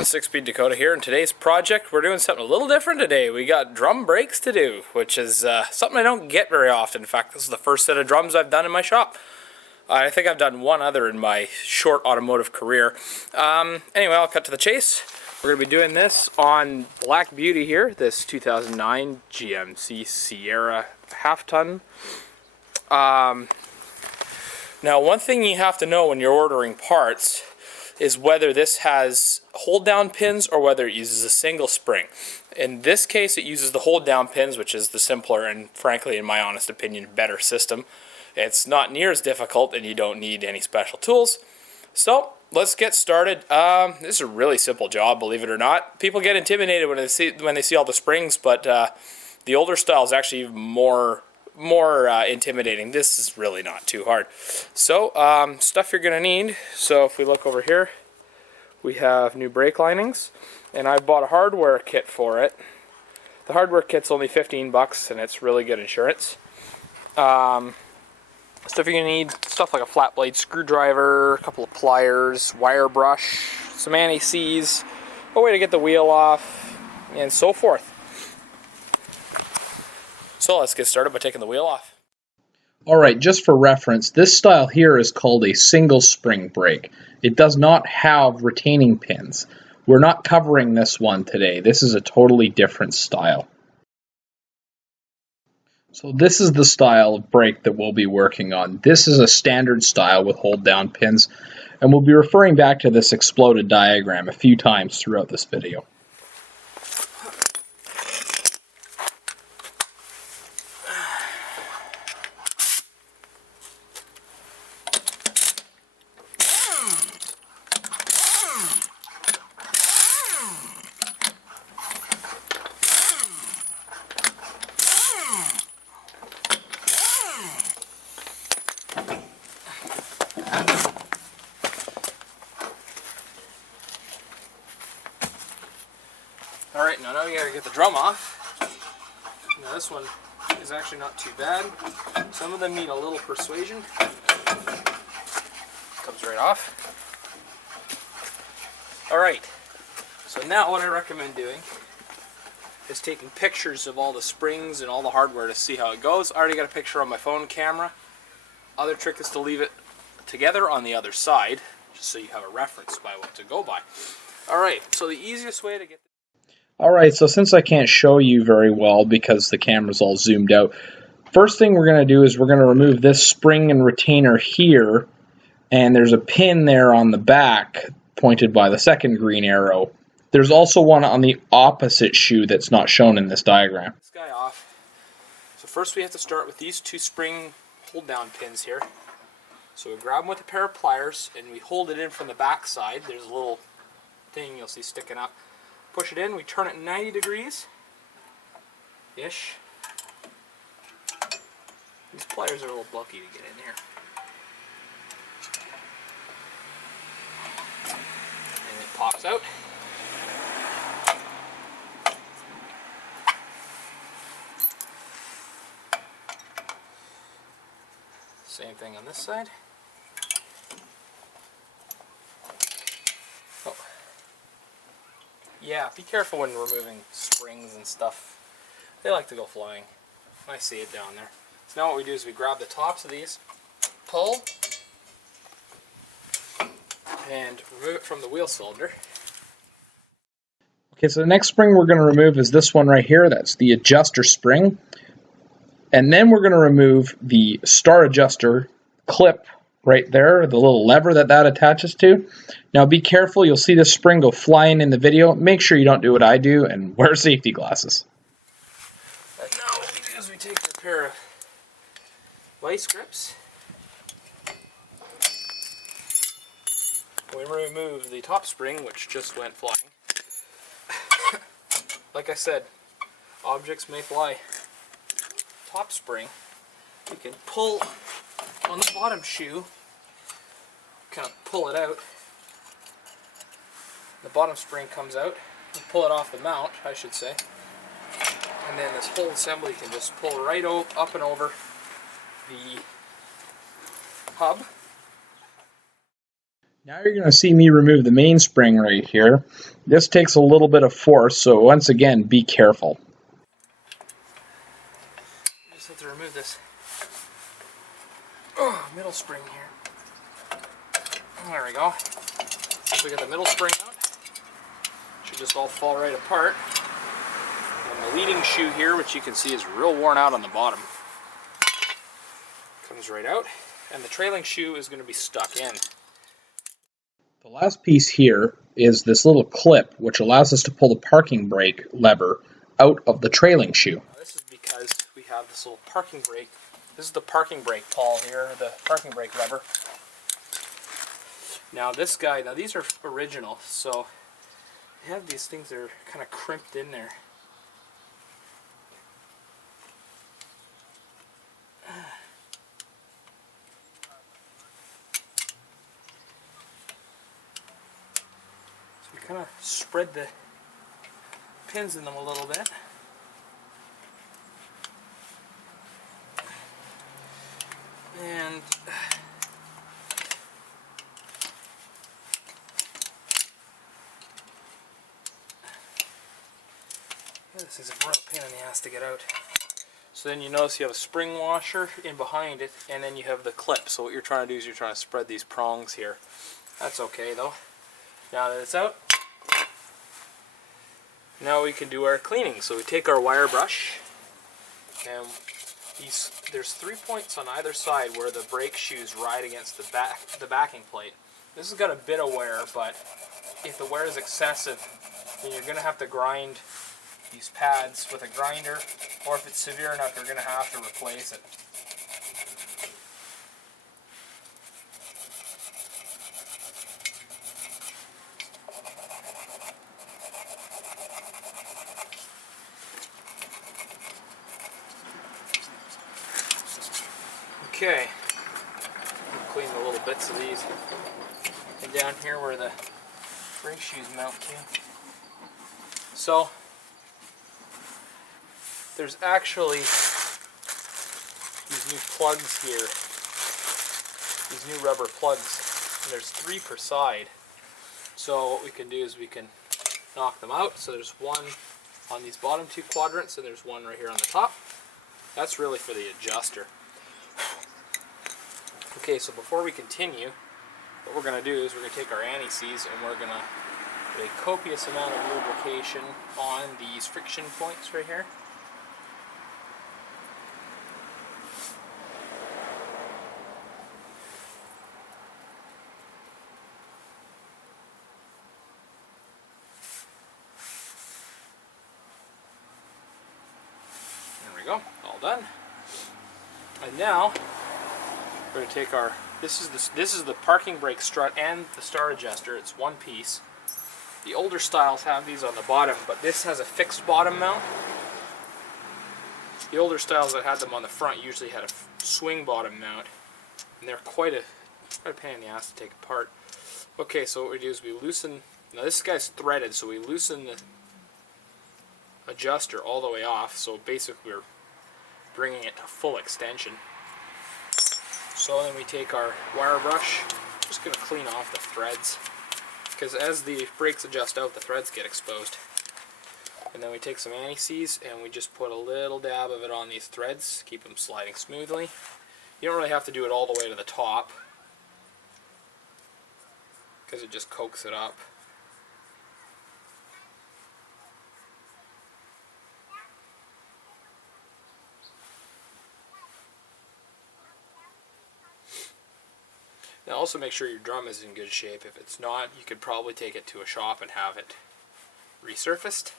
everyone, 6-Speed Dakota here. In today's project, we're doing something a little different today. We got drum brakes to do, which is something I don't get very often. In fact, this is the first set of drums I've done in my shop. I think I've done one other in my short automotive career. Anyway, I'll cut to the chase. We're going to be doing this on Black Beauty here, this 2009 GMC Sierra half-ton. Now, one thing you have to know when you're ordering parts is whether this has hold down pins or whether it uses a single spring. In this case, it uses the hold down pins, which is the simpler and, frankly, in my honest opinion, better system. It's not near as difficult and you don't need any special tools. So let's get started. This is a really simple job, believe it or not. People get intimidated when they see all the springs, but the older style is actually more intimidating. This is really not too hard. So stuff you're gonna need. So if we look over here, we have new brake linings, and I bought a hardware kit for it. The hardware kit's only 15 bucks and it's really good insurance. Stuff you're gonna need, stuff like a flat blade screwdriver, a couple of pliers, wire brush, some anti-seize, a way to get the wheel off, and so forth. So let's get started by taking the wheel off. Alright, just for reference, this style here is called a single spring brake. It does not have retaining pins. We're not covering this one today. This is a totally different style. So this is the style of brake that we'll be working on. This is a standard style with hold down pins, and we'll be referring back to this exploded diagram a few times throughout this video. Alright, now we gotta get the drum off. Now this one is actually not too bad. Some of them need a little persuasion. Comes right off. Alright, so now what I recommend doing is taking pictures of all the springs and all the hardware to see how it goes. I already got a picture on my phone camera. Other trick is to leave it together on the other side, just so you have a reference by what to go by. Alright, so the easiest way to get Alright, so since I can't show you very well because the camera's all zoomed out, first thing we're going to do is we're going to remove this spring and retainer here, and there's a pin there on the back pointed by the second green arrow. There's also one on the opposite shoe that's not shown in this diagram. This guy off. So first we have to start with these two spring hold down pins here. So we grab them with a pair of pliers and we hold it in from the back side. There's a little thing you'll see sticking up. Push it in, we turn it 90 degrees-ish. These pliers are a little bulky to get in here. And it pops out. Same thing on this side. Oh. Yeah, be careful when removing springs and stuff. They like to go flying. I see it down there. So now what we do is we grab the tops of these, pull, and remove it from the wheel cylinder. Okay, so the next spring we're going to remove is this one right here. That's the adjuster spring. And then we're going to remove the star adjuster clip right there, the little lever that attaches to. Now be careful, you'll see this spring go flying in the video. Make sure you don't do what I do and wear safety glasses. And now what we do is we take a pair of vice grips. We remove the top spring, which just went flying. Like I said, objects may fly. Top spring, you can pull on the bottom shoe, kind of pull it out. The bottom spring comes out, you pull it off the mount, I should say, and then this whole assembly can just pull right up and over the hub. Now you're going to see me remove the mainspring right here. This takes a little bit of force, so once again, be careful. Just have to remove this middle spring here. There we go. Once we get the middle spring out, it should just all fall right apart. And the leading shoe here, which you can see is real worn out on the bottom, comes right out. And the trailing shoe is going to be stuck in. The last piece here is this little clip, which allows us to pull the parking brake lever out of the trailing shoe. Now, this is because we have this little parking brake. This is the parking brake pawl here, the parking brake lever. Now this guy, these are original, so they have these things that are kind of crimped in there. So we kind of spread the pins in them a little bit. And this is a real pain in the ass to get out. So then you notice you have a spring washer in behind it, and then you have the clip. So what you're trying to do is you're trying to spread these prongs here. That's okay though. Now that it's out, now we can do our cleaning. So we take our wire brush, and there's 3 points on either side where the brake shoes ride against the backing plate. This has got a bit of wear, but if the wear is excessive, then you're going to have to grind these pads with a grinder, or if it's severe enough, you're going to have to replace it. Okay, I'll clean the little bits of these. And down here where the brake shoes mount to. So, there's actually these new plugs here, these new rubber plugs, and there's 3 per side. So what we can do is we can knock them out. So there's one on these bottom 2 quadrants, and there's one right here on the top. That's really for the adjuster. Okay, so before we continue, what we're going to do is we're going to take our anti-seize and we're going to put a copious amount of lubrication on these friction points right here. There we go, all done. And now we're going to take our, this is the parking brake strut and the star adjuster. It's one piece. The older styles have these on the bottom, but this has a fixed bottom mount. The older styles that had them on the front usually had a swing bottom mount, and they're quite a pain in the ass to take apart. Okay, so what we do is we loosen, now this guy's threaded, so we loosen the adjuster all the way off, so basically we're bringing it to full extension. So then we take our wire brush, just going to clean off the threads, because as the brakes adjust out, the threads get exposed. And then we take some anti-seize and we just put a little dab of it on these threads, keep them sliding smoothly. You don't really have to do it all the way to the top, because it just coax it up. Now also make sure your drum is in good shape. If it's not, you could probably take it to a shop and have it resurfaced.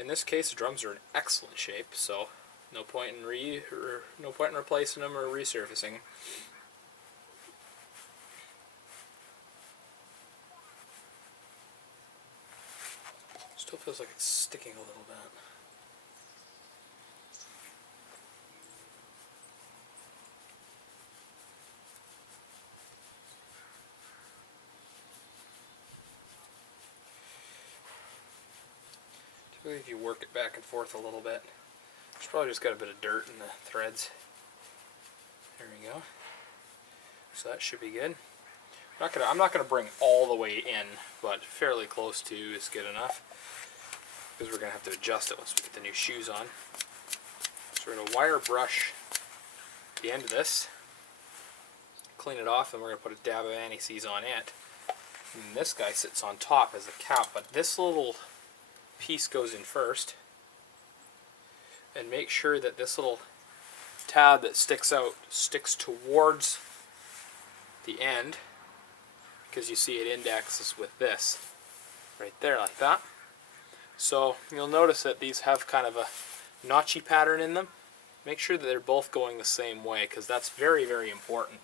In this case, the drums are in excellent shape, so no point in replacing them or resurfacing. Still feels like it's sticking a little bit. If you work it back and forth a little bit, it's probably just got a bit of dirt in the threads. There we go. So that should be good. I'm not gonna bring all the way in, but fairly close to is good enough, because we're gonna have to adjust it once we get the new shoes on. So we're gonna wire brush the end of this, clean it off, and we're gonna put a dab of anti-seize on it. And this guy sits on top as a cap, but this little piece goes in first. And make sure that this little tab that sticks out sticks towards the end, because you see it indexes with this right there, like that. So you'll notice that these have kind of a notchy pattern in them. Make sure that they're both going the same way, because that's very, very important.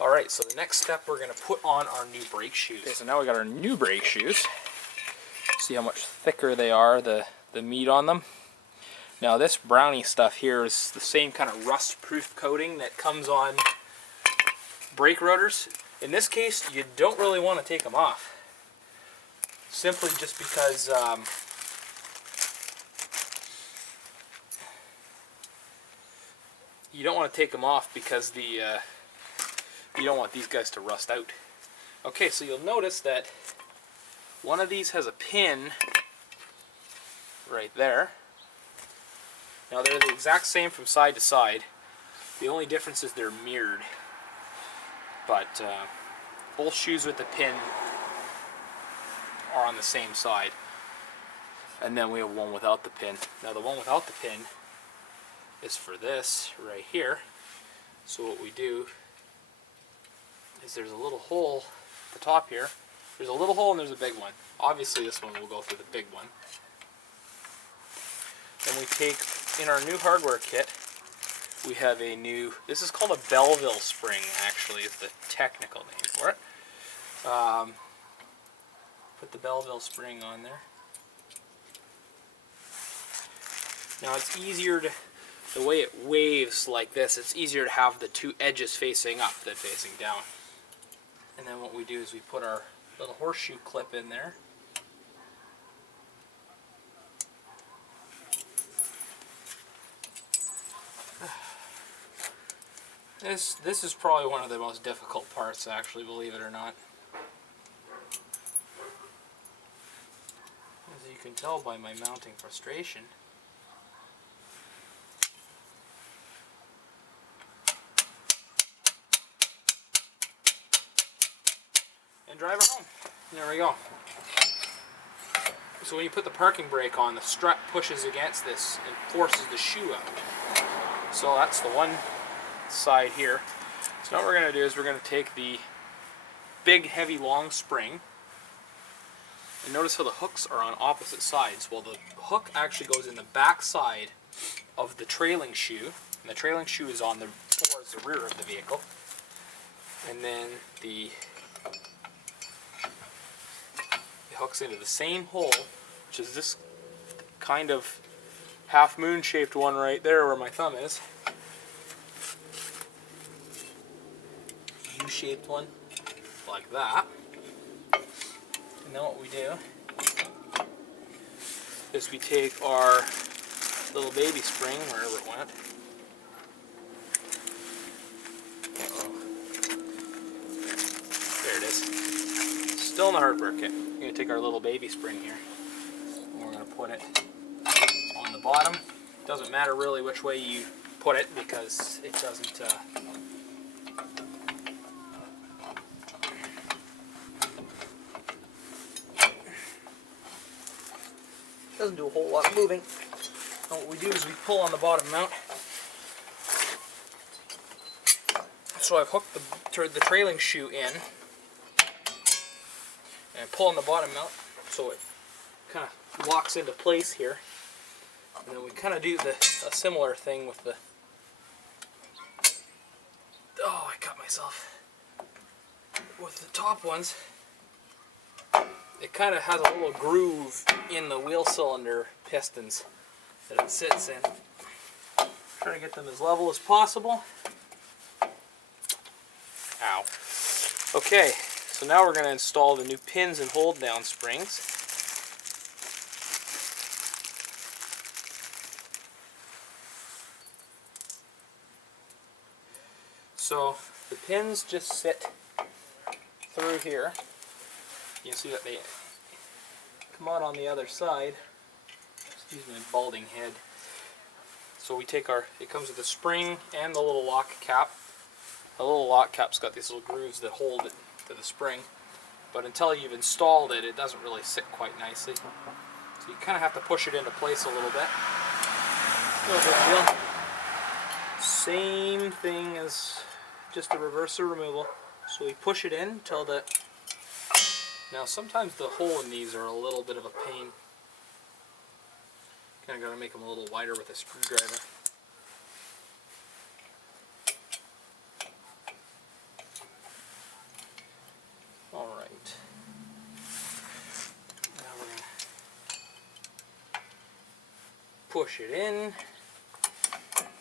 Alright, so the next step, we're going to put on our new brake shoes. Okay, so now we got our new brake shoes. See how much thicker they are, the meat on them. Now this brownie stuff here is the same kind of rust-proof coating that comes on brake rotors. In this case, you don't really want to take them off. Simply just because you don't want to take them off because you don't want these guys to rust out. Okay, so you'll notice that one of these has a pin right there. Now they're the exact same from side to side. The only difference is they're mirrored. But both shoes with the pin are on the same side. And then we have one without the pin. Now the one without the pin is for this right here. So what we do is there's a little hole at the top here. There's a little hole and there's a big one. Obviously this one will go through the big one. Then we take, in our new hardware kit, we have a new, this is called a Belleville spring, actually, is the technical name for it. Put the Belleville spring on there. Now it's easier to, the way it waves like this, it's easier to have the two edges facing up than facing down. And then what we do is we put our little horseshoe clip in there. This is probably one of the most difficult parts, actually, believe it or not. As you can tell by my mounting frustration. And drive it home. There we go. So when you put the parking brake on, the strut pushes against this and forces the shoe out. So that's the one side here. So now what we're going to do is we're going to take the big, heavy, long spring, and notice how the hooks are on opposite sides. Well, the hook actually goes in the back side of the trailing shoe, and the trailing shoe is on towards the rear of the vehicle. And then the it hooks into the same hole, which is this kind of half moon shaped one right there where my thumb is. U-shaped one, like that. And then what we do is we take our little baby spring, wherever it went. There it is. Still in the hardware kit. We're going to take our little baby spring here, and we're going to put it on the bottom. Doesn't matter really which way you put it, because it doesn't do a whole lot of moving. And what we do is we pull on the bottom mount. So I've hooked the trailing shoe in, and pull on the bottom mount so it kind of locks into place here. And then we kind of do a similar thing with the... Oh, I cut myself. With the top ones, it kind of has a little groove in the wheel cylinder pistons that it sits in. Try to get them as level as possible. Ow. Okay, so now we're going to install the new pins and hold down springs. So the pins just sit through here. You can see that they come out on the other side. Excuse my balding head. So we take it comes with the spring and the little lock cap. The little lock cap's got these little grooves that hold it to the spring. But until you've installed it, it doesn't really sit quite nicely. So you kind of have to push it into place a little bit. No big deal. Same thing as just the reverser removal. So we push it in until the... Now sometimes the hole in these are a little bit of a pain. Kind of got to make them a little wider with a screwdriver. Alright. Now we're going to push it in.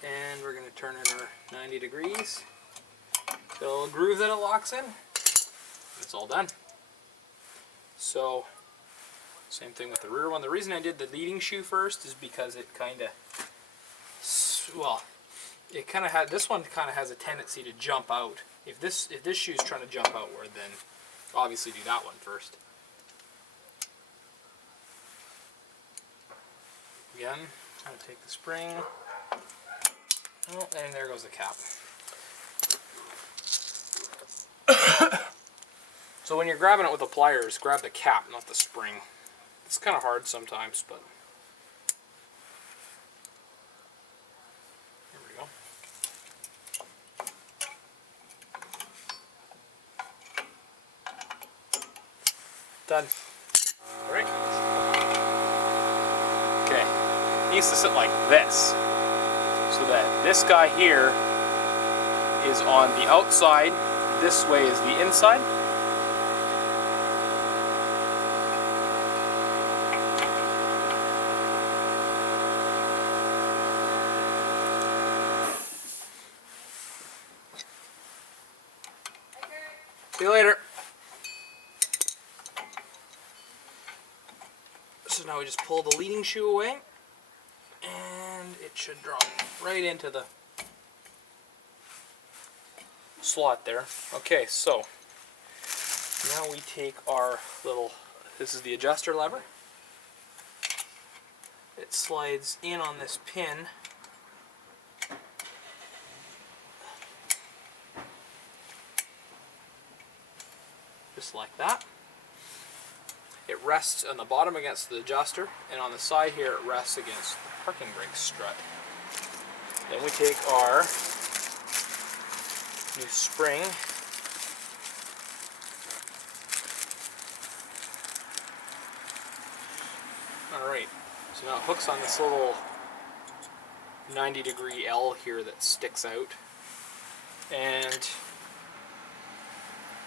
And we're going to turn it our 90 degrees. The little groove that it locks in. It's all done. So, same thing with the rear one. The reason I did the leading shoe first is because it kind of, well, it kind of had, this one kind of has a tendency to jump out. If this shoe is trying to jump outward, then obviously do that one first. Again, I'm going to take the spring. Oh, and there goes the cap. So when you're grabbing it with the pliers, grab the cap, not the spring. It's kind of hard sometimes, but there we go. Done. Alright. Okay. It needs to sit like this. So that this guy here is on the outside, this way is the inside. See you later. So now we just pull the leading shoe away, and it should drop right into the slot there. Okay, so now we take our little, this is the adjuster lever. It slides in on this pin. Just like that. It rests on the bottom against the adjuster, and on the side here it rests against the parking brake strut. Then we take our new spring, alright, so now it hooks on this little 90-degree L here that sticks out, and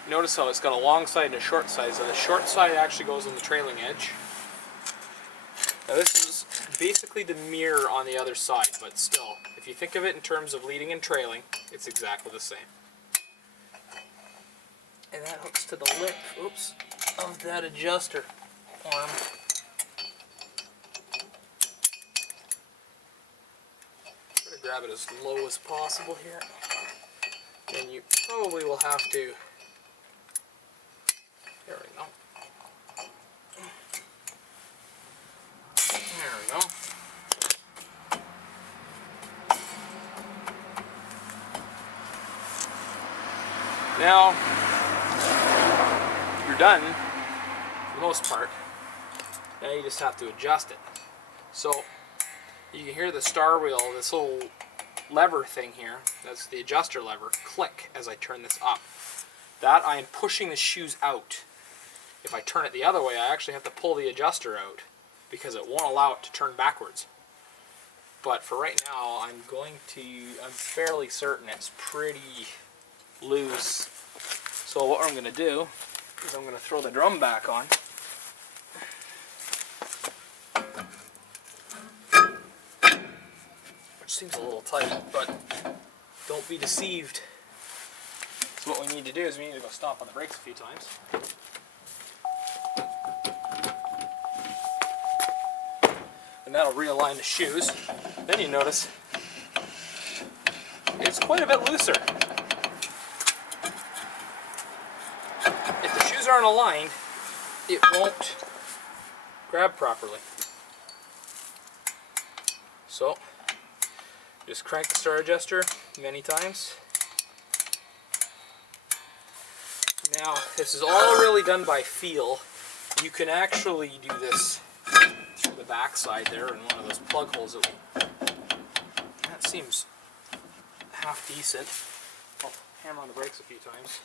notice how it's got a long side and a short side, so the short side actually goes on the trailing edge. Now this is basically the mirror on the other side, but still, if you think of it in terms of leading and trailing, it's exactly the same. And that hooks to the lip, oops, of that adjuster arm. Try to grab it as low as possible here. And you probably will have to, there we go. There we go. Now, you're done, for the most part. Now you just have to adjust it. So, you can hear the star wheel, this little lever thing here, that's the adjuster lever, click as I turn this up. That I am pushing the shoes out. If I turn it the other way, I actually have to pull the adjuster out because it won't allow it to turn backwards. But for right now, I'm fairly certain it's pretty loose. So what I'm going to do is I'm going to throw the drum back on. Which seems a little tight, but don't be deceived. So what we need to do is we need to go stomp on the brakes a few times. And that'll realign the shoes. Then you notice it's quite a bit looser. these aren't aligned, it won't grab properly. So, just crank the star adjuster many times. Now, this is all really done by feel. You can actually do this through the back side there in one of those plug holes. That seems half decent. I'll hammer on the brakes a few times.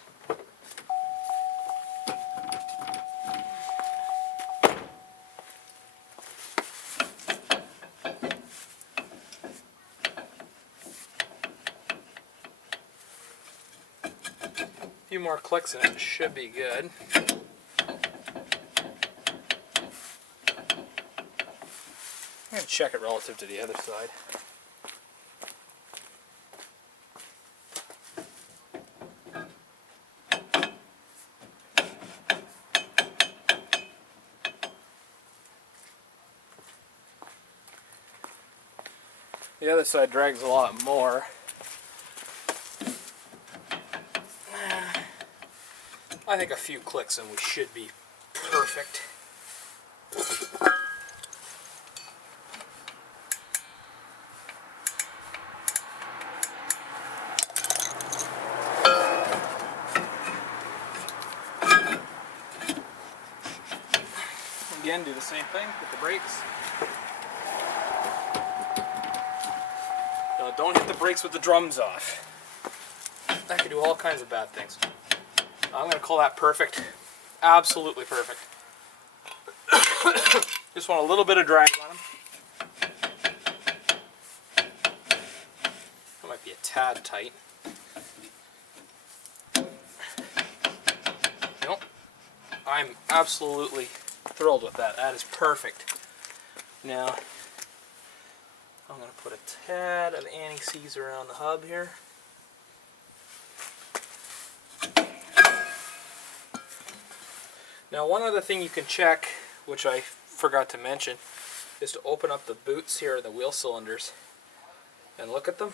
A few more clicks and it should be good. I'm going to check it relative to the other side. The other side drags a lot more. I think a few clicks and we should be perfect. Again, do the same thing with the brakes. No, don't hit the brakes with the drums off. That could do all kinds of bad things. I'm going to call that perfect. Absolutely perfect. Just want a little bit of drag on them. That might be a tad tight. Nope. I'm absolutely thrilled with that. That is perfect. Now, I'm going to put a tad of anti-seize around the hub here. Now, one other thing you can check, which I forgot to mention, is to open up the boots here, the wheel cylinders, and look at them.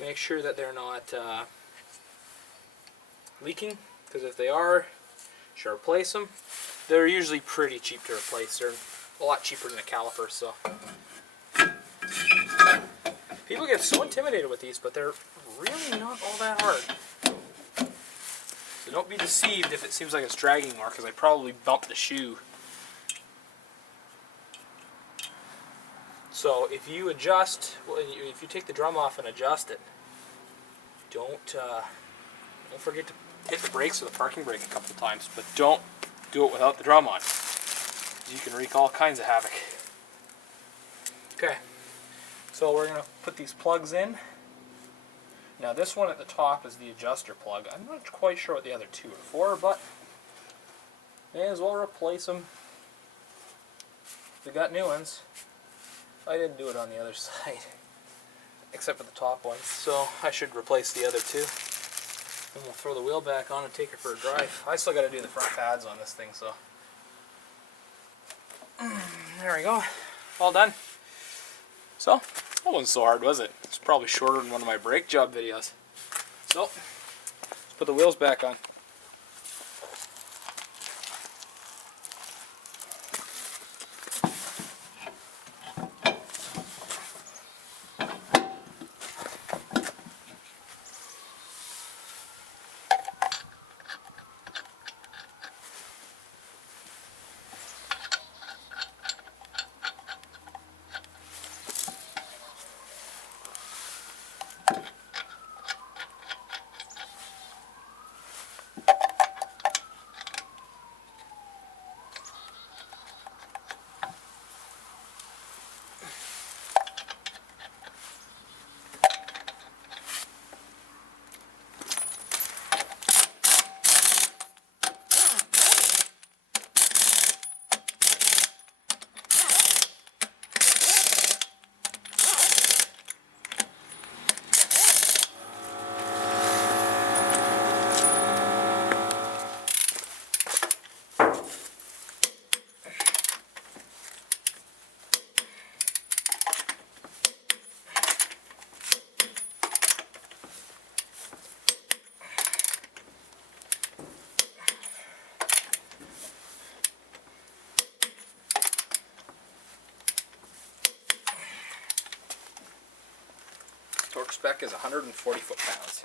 Make sure that they're not leaking, because if they are, you should replace them. They're usually pretty cheap to replace. They're a lot cheaper than a caliper, so. People get so intimidated with these, but they're really not all that hard. So don't be deceived if it seems like it's dragging more, because I probably bumped the shoe. So if you adjust, if you take the drum off and adjust it, don't forget to hit the brakes or the parking brake a couple of times, but don't do it without the drum on. You can wreak all kinds of havoc. Okay, so we're going to put these plugs in. Now this one at the top is the adjuster plug. I'm not quite sure what the other two are for, but may as well replace them. We got new ones. I didn't do it on the other side, except for the top one, so I should replace the other two. And we'll throw the wheel back on and take it for a drive. I still got to do the front pads on this thing, so. There we go. All done. So, that wasn't so hard, was it? It's probably shorter than one of my brake job videos. So, let's put the wheels back on. Torque spec is 140 foot-pounds.